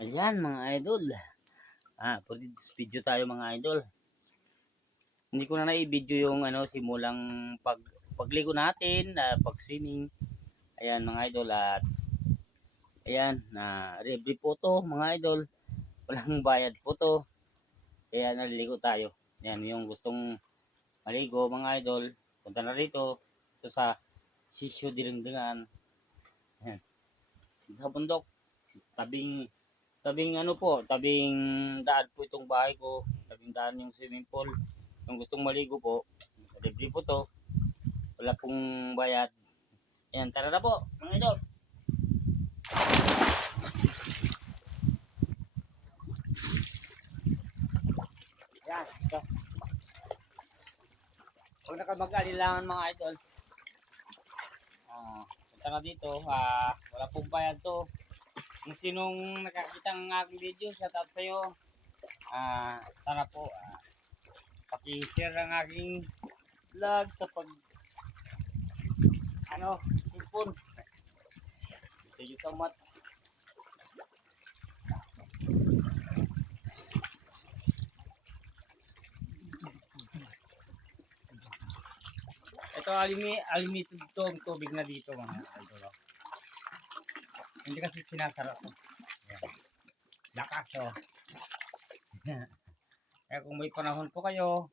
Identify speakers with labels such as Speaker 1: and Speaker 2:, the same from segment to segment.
Speaker 1: Ayan mga idol. Ah, for this video tayo mga idol. Hindi ko na na-video yung ano simulang pag pagligo natin, ah, pag swimming. Ayan mga idol at ayan na libre po mga idol. Walang bayad po to. Kaya naliligo tayo. Ayan yung gustong maligo mga idol. Punta na rito. Ito sa Sisyo Dirindingan. Ayan. Sa bundok. Tabing tabing ano po, tabing daan po itong bahay ko, tabing daan yung swimming pool. Kung gustong maligo po, libre po to. Wala pong bayad. Yan, tara na po, mga idol. Yan, ito. Huwag na ka mag-alilangan mga idol. Ah, punta na dito, ah, wala pong bayad to. Kung sinong nakakita ng aking video, shout out sa'yo. Ah, sana po, ah, paki-share ang aking vlog sa pag ano, cellphone. Thank you so much. Ito alimi, unlimited to, tubig na dito mga. Hindi kasi sinasara. Ayan. Lakas oh. Kaya kung may panahon po kayo,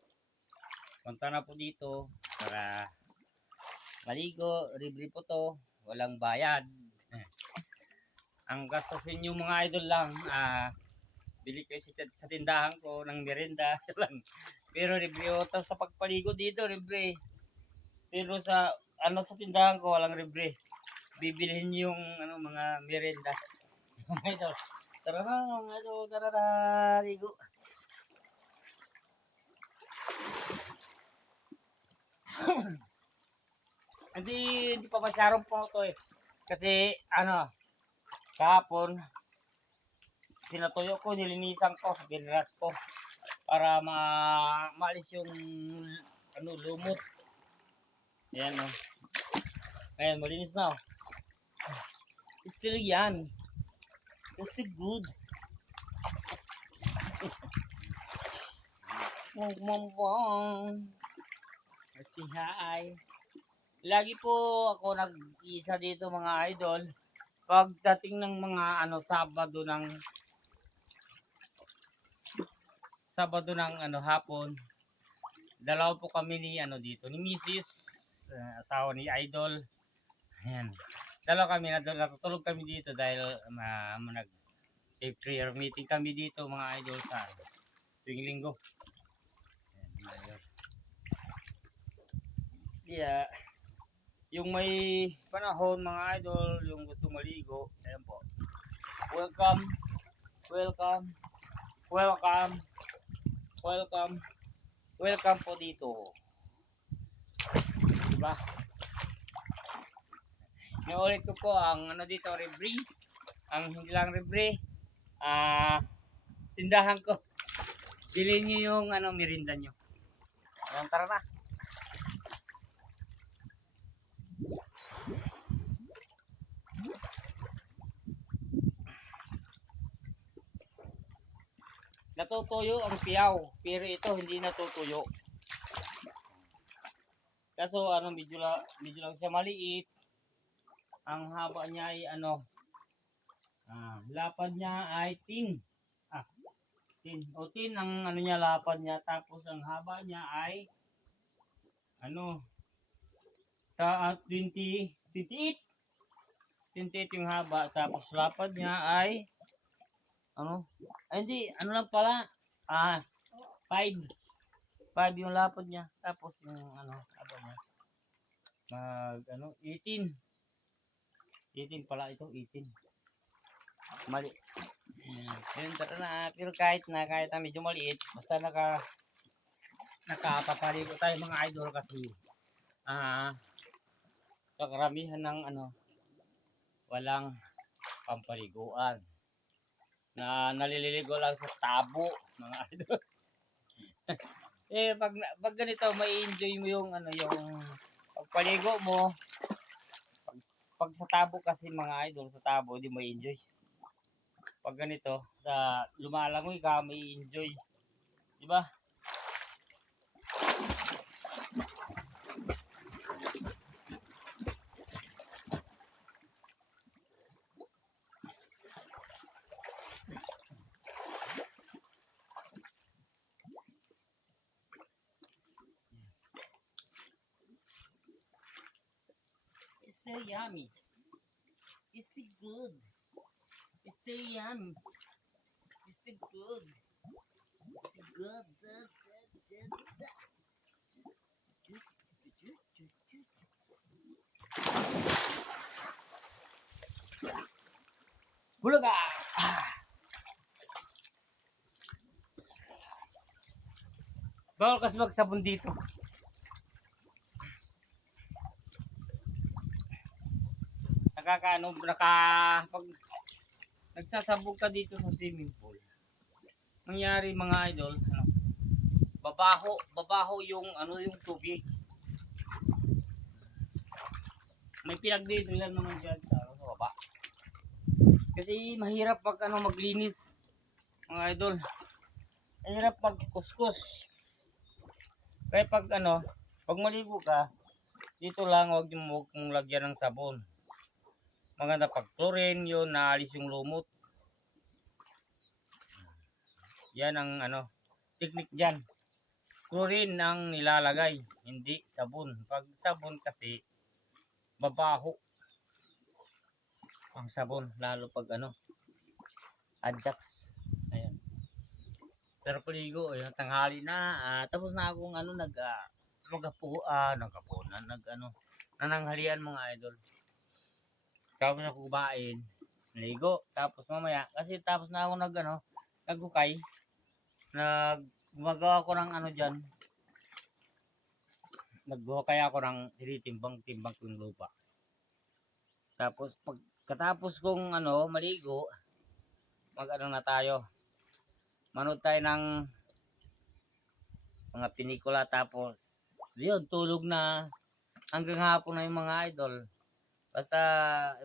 Speaker 1: punta na po dito para maligo, libre po to, walang bayad. Ang gastusin nyo mga idol lang, ah, bili kayo sa, sa tindahan ko ng merenda lang. Pero libre po to sa pagpaligo dito, libre. Pero sa ano sa tindahan ko walang libre. Bibilhin yung ano mga merenda. Mga idol. Tara na, mga idol, tara na, ligo. hindi, hindi pa masyarong po ito eh. Kasi, ano, kahapon, sinatuyo ko, nilinisan ko, binras ko, para ma maalis yung, ano, lumot. Ayan, oh. Ayan, malinis na, oh. Still yan. Still good. Mong mong mong. Say hi. Lagi po ako nag-isa dito mga idol. Pagdating ng mga ano Sabado ng Sabado ng ano hapon. Dalawa po kami ni ano dito ni Mrs. eh, asawa ni Idol. Ayan. Dalawa kami na natutulog kami dito dahil ma nag prayer meeting kami dito mga idol sa tuwing linggo. Yeah. Yung may panahon mga idol, yung gusto maligo, ayan po. Welcome, welcome, welcome, welcome, welcome po dito. Diba? Naulit ko po ang ano dito, rebre. Ang hindi lang rebre, ah, tindahan ko. Bilhin nyo yung ano, merinda nyo. Ayan, tara na. Natutuyo ang piyaw, pero ito hindi natutuyo. Kaso ano, medyo, la, medyo lang siya maliit. Ang haba niya ay ano, ah, lapad niya ay tin. Ah, tin. O tin ang ano niya lapad niya. Tapos ang haba niya ay ano, ah, 20, 28. 28 yung haba. Tapos lapad niya ay ano, ay hindi, ano lang pala, ah, 5. 5 yung lapad niya. Tapos yung ano, haba niya. Mag, ano, 18. 18 pala ito, 18. Mali. Hmm. Yun, tara na. Pero kahit na, kahit na medyo maliit, basta naka, nakapapaligo tayo mga idol kasi, ah, sa karamihan ng ano, walang pampaliguan. Na nalililigo lang sa tabo, mga idol. eh, pag, pag ganito, may enjoy mo yung, ano, yung pagpaligo mo, pag sa tabo kasi mga idol, sa tabo, di mo enjoy. pag ganito, sa lumalangoy ka, may enjoy. Di ba? Still yummy. It's still good. It's still yummy. It's good. It's. Good, good, good, good, good. Bulaga! Ah. Bawal kasi magsabon dito. Nakakaano naka pag nagsasabog ka dito sa swimming pool. Nangyari mga idol ano babaho babaho yung ano yung tubig. May pinagdidilan naman dyan sa, ano, sa baba. Kasi mahirap pag ano maglinis mga idol. Mahirap pag kuskus. Kaya pag ano pag maligo ka dito lang huwag yung huwag mong lagyan ng sabon maganda pag chlorine yun naalis yung lumot. Yan ang ano technique dyan. Chlorine ang nilalagay hindi sabon. Pag sabon kasi babaho ang sabon lalo pag ano ajax ayan. Pero paligo ayun tanghali na. Ah, tapos na akong ano nag uh, magapu ah nagapo na nag ano nananghalian mga idol tapos ako kumain, ligo, tapos mamaya, kasi tapos na ako nag, ano, naghukay, nag, gumagawa ko ng ano dyan, naghukay ako ng tinitimbang-timbang ko yung lupa. Tapos, pag, katapos kong, ano, maligo, mag, ano na tayo, manood tayo ng, mga pinikula, tapos, yun, tulog na, hanggang hapon na yung mga idol, Basta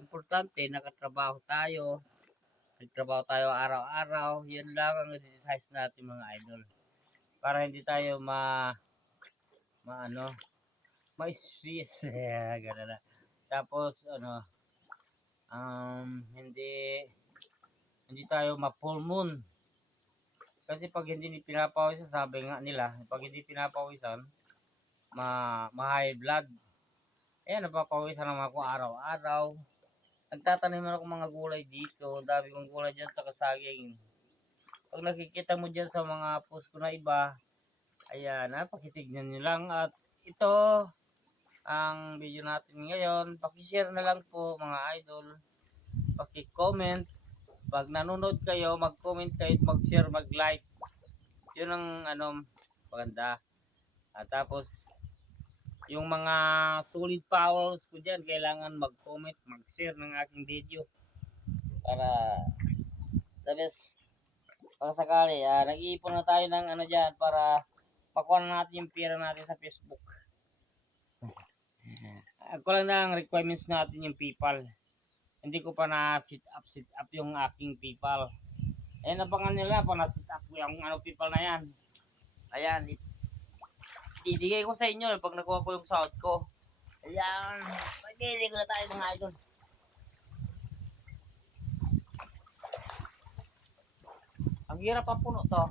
Speaker 1: importante nakatrabaho tayo. Nagtrabaho tayo araw-araw. Yan lang ang exercise natin mga idol. Para hindi tayo ma maano ma-stress. Ganun na. Tapos ano um hindi hindi tayo ma-full moon. Kasi pag hindi pinapawisan, sabi nga nila, pag hindi pinapawisan, ma, ma-high blood. Ayan, napapawisan naman ako araw-araw. Nagtatanim ako mga gulay dito. Dami kong gulay dyan sa kasaging. Pag nakikita mo dyan sa mga post ko na iba, ayan, ha, pakitignan nyo lang. At ito, ang video natin ngayon. Pakishare na lang po mga idol. Pakicomment. Pag nanonood kayo, mag-comment kayo, mag-share, mag-like. Yun ang ano, maganda. At tapos, yung mga solid followers ko dyan, kailangan mag-comment, mag-share ng aking video. Para, tapos, pag sakali, ah, nag-iipon na tayo ng ano dyan para makuha na natin yung pera natin sa Facebook. Ako lang na ang requirements natin yung PayPal. Hindi ko pa na sit up, sit up yung aking PayPal. Ayan, abangan nila pa na sit up yung ano, PayPal na yan. Ayan, ibigay ko sa inyo pag nakuha ko yung sound ko. Ayan, magdilig na tayo mga idol. Ang hirap ang puno to.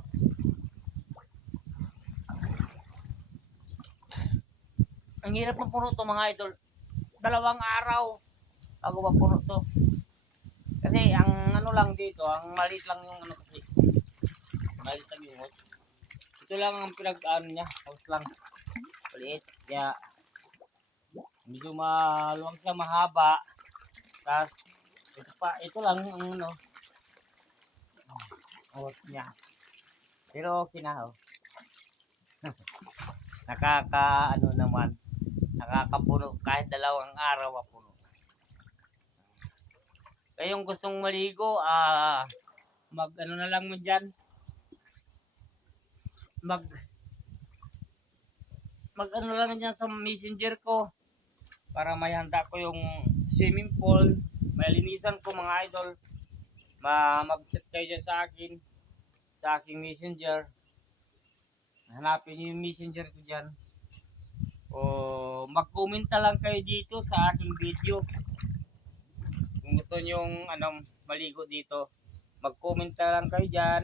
Speaker 1: Ang hirap ang puno to mga idol. Dalawang araw ako mapuno to. Kasi ang ano lang dito, ang maliit lang yung ano kasi. Maliit lang yung host. Ito lang ang pinag-ano niya, house lang. Kaya medyo maluwang siya mahaba. Tapos ito pa, ito lang ang ano. House niya. Pero okay na oh. Nakaka ano naman. Nakakapuno kahit dalawang araw mapuno. Kayong gustong maligo, ah mag ano na lang mo dyan, mag mag ano lang dyan sa messenger ko para may handa ko yung swimming pool. May linisan ko mga idol. Ma mag-chat kayo dyan sa akin sa aking messenger. Hanapin niyo yung messenger ko dyan. O mag-commenta lang kayo dito sa aking video. Kung gusto nyong anong maligo dito mag-commenta lang kayo dyan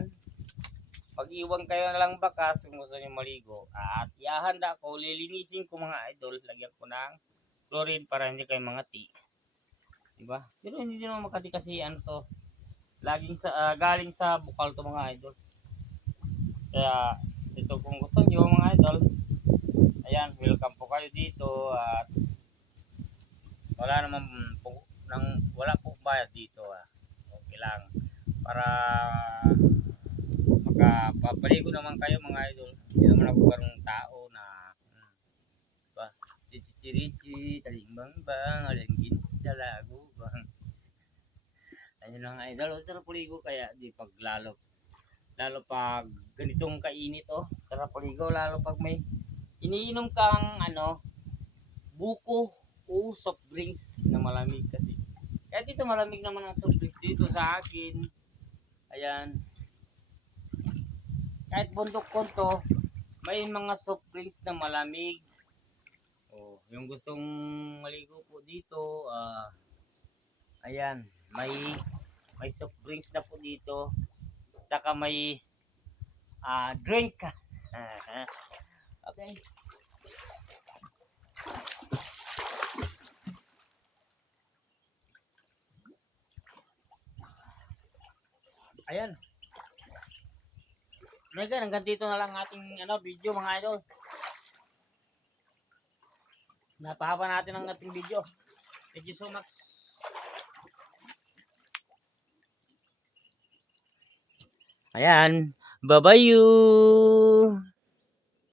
Speaker 1: pag-iwan kayo na lang bakas kung gusto nyo maligo. At ihahanda ko lilinisin ko mga idol. Lagyan ko ng chlorine para hindi kayo mangati. Diba? Pero hindi naman makati kasi ano to laging sa ah, galing sa bukal to mga idol. Kaya ito kung gusto nyo mga idol ayan welcome po kayo dito at wala naman po nang wala po bayad dito ah. okay lang. Para makapapaligo naman kayo mga idol. Hindi naman ako garong tao na hmm, ba chichichi talimbang bang alingin dalago bang ayun lang idol. Sarap puligo kaya. Di pag lalo lalo pag ganitong kainit oh. Sarap puligo. Lalo pag may iniinom kang ano buko o soft drinks na malamig kasi. Kaya dito malamig naman ang soft drinks dito sa akin. Ayan kahit bundok ko to may mga soft na malamig. Oh yung gustong maligo po dito ah ayan may may soft drinks na po dito. Saka may ah drink. Okay. Ayan Mega, hanggang dito na lang ating ano, video mga idol. Napahaba natin ang ating video. Thank you so much. Ayan. Bye-bye you.